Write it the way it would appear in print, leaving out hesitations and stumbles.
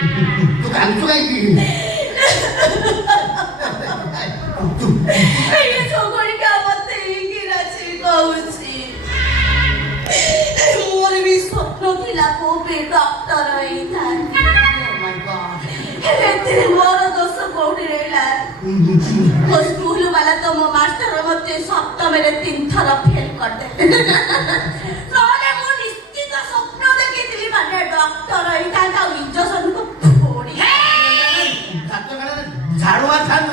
ତୁ କାନ୍ଦୁଛୁ କାହିଁକି? ମୋର ବି ସ୍ୱପ୍ନ ଥିଲା କୋଉ ବି ଡକ୍ଟର ହେଇଥାନ୍ତି। ହେଲେ ଏଥିରେ ମୋର ଦୋଷ କୋଉଠି ରହିଲା? ମୋ ସ୍କୁଲ ବାଲା ତ ମୋ ମାଷ୍ଟର ମତେ ସପ୍ତମରେ 3 ଥର ଫେଲ କରିଦେଲେ। ନହେଲେ ମୁଁ ନିଶ୍ଚିତ ସ୍ୱପ୍ନ ଦେଖିଥିଲି ମାନେ ଡକ୍ଟର ହେଇଥାନ୍ତି ଆଉ ଇଞ୍ଜେକ୍ସନ କୁ ଫୋଡି ଝାଡୁ ମାରିଥାନ୍ତୁ।